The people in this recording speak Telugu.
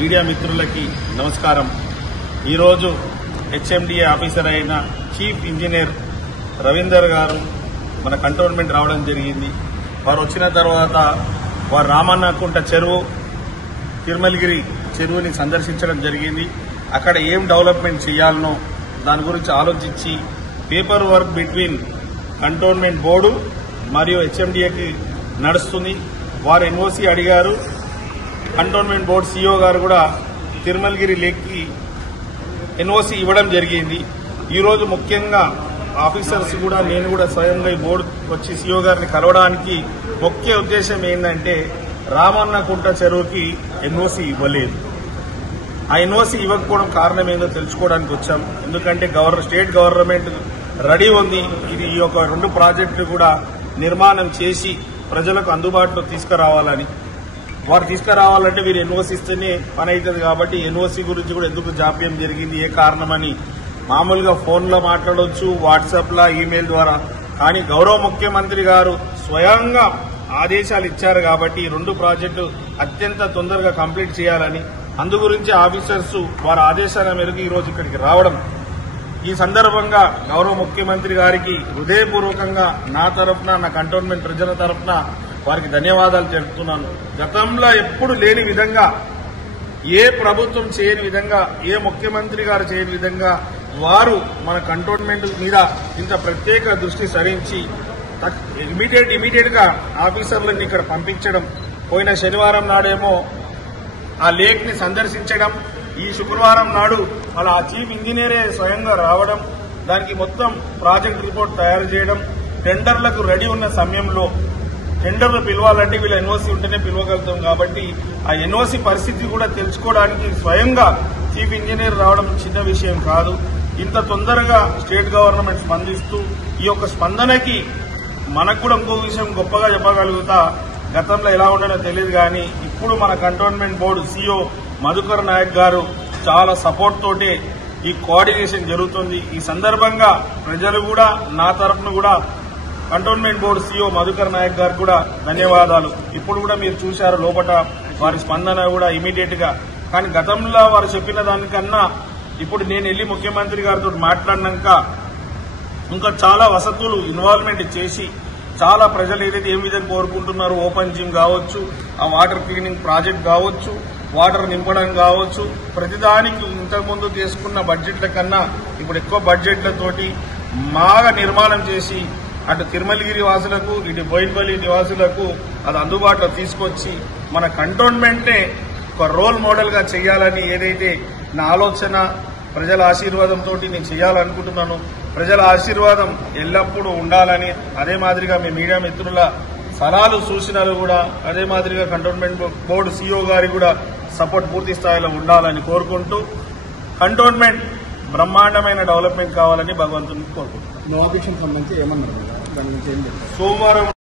మీడియా మిత్రులకి నమస్కారం. ఈరోజు హెచ్ఎండిఏ ఆఫీసర్ అయిన చీఫ్ ఇంజనీర్ రవీందర్ గారు మన కంటోన్మెంట్ రావడం జరిగింది. వారు వచ్చిన తర్వాత వారు రామన్నకుంట చెరువు, తిరుమలగిరి చెరువుని సందర్శించడం జరిగింది. అక్కడ ఏం డెవలప్మెంట్ చేయాలనో దాని గురించి ఆలోచించి paper work between cantonment board మరియు హెచ్ఎండిఏకి నడుస్తుంది. వారు ఎన్ఓసి అడిగారు. కంటోన్మెంట్ బోర్డు సీఈఓ గారు కూడా తిరుమలగిరి లేక్కి ఎన్ఓసి ఇవ్వడం జరిగింది. ఈరోజు ముఖ్యంగా ఆఫీసర్స్ కూడా నేను కూడా స్వయంగా ఈ బోర్డు వచ్చి సీఈఓ గారిని కలవడానికి ముఖ్య ఉద్దేశం ఏంటంటే రామన్నకుంట చెరువుకి ఎన్ఓసి ఇవ్వలేదు. ఆ ఎన్ఓసి ఇవ్వకపోవడం కారణం ఏందో తెలుసుకోవడానికి వచ్చాం. ఎందుకంటే స్టేట్ గవర్నమెంట్ రెడీ ఉంది. ఇది ఈ యొక్క 2 ప్రాజెక్టులు కూడా నిర్మాణం చేసి ప్రజలకు అందుబాటులో తీసుకురావాలని. వారు తీసుకురావాలంటే వీరు ఎన్ఓసి ఇస్తేనే పని అవుతుంది. కాబట్టి ఎన్ఓసి గురించి కూడా ఎందుకు జాప్యం జరిగింది, ఏ కారణమని మామూలుగా ఫోన్లో మాట్లాడవచ్చు, వాట్సాప్లో, ఈమెయిల్ ద్వారా. కానీ గౌరవ ముఖ్యమంత్రి గారు స్వయంగా ఆదేశాలు ఇచ్చారు కాబట్టి 2 ప్రాజెక్టు అత్యంత తొందరగా కంప్లీట్ చేయాలని, అందు గురించి ఆఫీసర్స్ వారి ఆదేశాల మేరకు ఈరోజు ఇక్కడికి రావడం. ఈ సందర్భంగా గౌరవ ముఖ్యమంత్రి గారికి హృదయపూర్వకంగా నా తరఫున, నా కంటోన్మెంట్ ప్రజల తరఫున వారికి ధన్యవాదాలు తెలుపుతున్నాను. గతంలో ఎప్పుడు లేని విధంగా, ఏ ప్రభుత్వం చేయని విధంగా, ఏ ముఖ్యమంత్రి గారు చేయని విధంగా వారు మన కంటోన్మెంట్ మీద ఇంత ప్రత్యేక దృష్టి సారించి ఇమీడియట్ గా ఆఫీసర్లను ఇక్కడ పంపించడం. పోయిన శనివారం నాడేమో ఆ లేక్ ని సందర్శించడం, ఈ శుక్రవారం నాడు అలా చీఫ్ ఇంజనీరే స్వయంగా రావడం, దానికి మొత్తం ప్రాజెక్ట్ రిపోర్ట్ తయారు చేయడం. టెండర్లకు రెడీ ఉన్న సమయంలో టెండర్లు పిలవాలంటే వీళ్ళ ఎన్ఓసి ఉంటేనే పిలవగలుగుతాం. కాబట్టి ఆ ఎన్ఓసి పరిస్థితి కూడా తెలుసుకోవడానికి స్వయంగా చీఫ్ ఇంజనీర్ రావడం చిన్న విషయం కాదు. ఇంత తొందరగా స్టేట్ గవర్నమెంట్ స్పందిస్తూ ఈ యొక్క స్పందనకి మనకు కూడా ఇంకో విషయం గొప్పగా చెప్పగలుగుతా. గతంలో ఎలా ఉండనో తెలియదు కానీ ఇప్పుడు మన cantonment board CEO Madhukar Nayak గారు చాలా సపోర్ట్ తోటే ఈ కోఆర్డినేషన్ జరుగుతుంది. ఈ సందర్భంగా ప్రజలు కూడా, నా తరఫున కూడా cantonment board CEO Madhukar Nayak గారు కూడా ధన్యవాదాలు. ఇప్పుడు కూడా మీరు చూశారు లోపల వారి స్పందన కూడా ఇమీడియట్ గా. కానీ గతంలో వారు చెప్పిన దానికన్నా ఇప్పుడు నేను వెళ్లి ముఖ్యమంత్రి గారితో మాట్లాడినాక ఇంకా చాలా వసతులు ఇన్వాల్వ్మెంట్ చేసి చాలా ప్రజలు ఏదైతే ఏం విధంగా కోరుకుంటున్నారో, ఓపెన్ జిమ్ కావచ్చు, ఆ వాటర్ క్లీనింగ్ ప్రాజెక్ట్ కావచ్చు, వాటర్ నింపడం కావచ్చు, ప్రతిదానికి ఇంతకుముందు తీసుకున్న బడ్జెట్ల కన్నా ఇప్పుడు ఎక్కువ బడ్జెట్లతోటి బాగా నిర్మాణం చేసి అటు తిరుమలగిరి వాసులకు, ఇటు బోయిన్పల్లి నివాసులకు అది అందుబాటులో తీసుకొచ్చి మన కంటోన్మెంట్నే ఒక రోల్ మోడల్ గా చేయాలని ఏదైతే నా ఆలోచన, ప్రజల ఆశీర్వాదంతో నేను చేయాలనుకుంటున్నాను. ప్రజల ఆశీర్వాదం ఎల్లప్పుడూ ఉండాలని, అదే మాదిరిగా మీ మీడియా మిత్రుల సలహాలు, సూచనలు కూడా అదే మాదిరిగా కంటోన్మెంట్ బోర్డు సీఈఓ గారి కూడా సపోర్ట్ పూర్తి స్థాయిలో ఉండాలని కోరుకుంటూ కంటోన్మెంట్ బ్రహ్మాండమైన డెవలప్మెంట్ కావాలని భగవంతుని కోరుకుంటున్నాను. నోటిఫికేషన్ సంబంధించి ఏమన్నారు? దాని గురించి ఏం చెప్తారు? సోమవారం